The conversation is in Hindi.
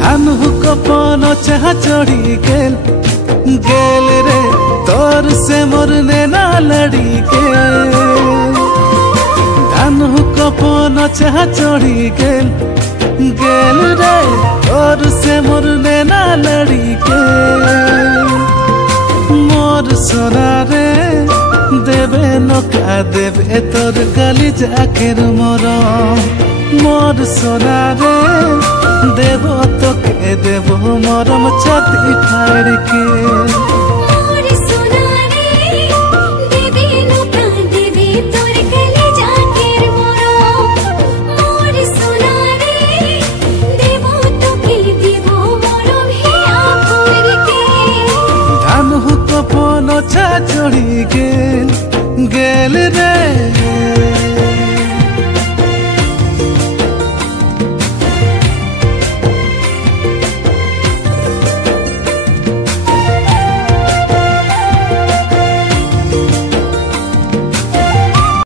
ধানু কপন চাহা চढ़ी गेल गेल रे तोर से मोर नैना लड़ी गेल ধানু কপন চাহা चढ़ी गेल गेल रे तोर से मोर नैना लड़ी गेल मोर सोना रे देवे नौका देवे तोर गली जाकेर मरम मोर सोना रे देव तो के देव मरम छाती फाड़ के।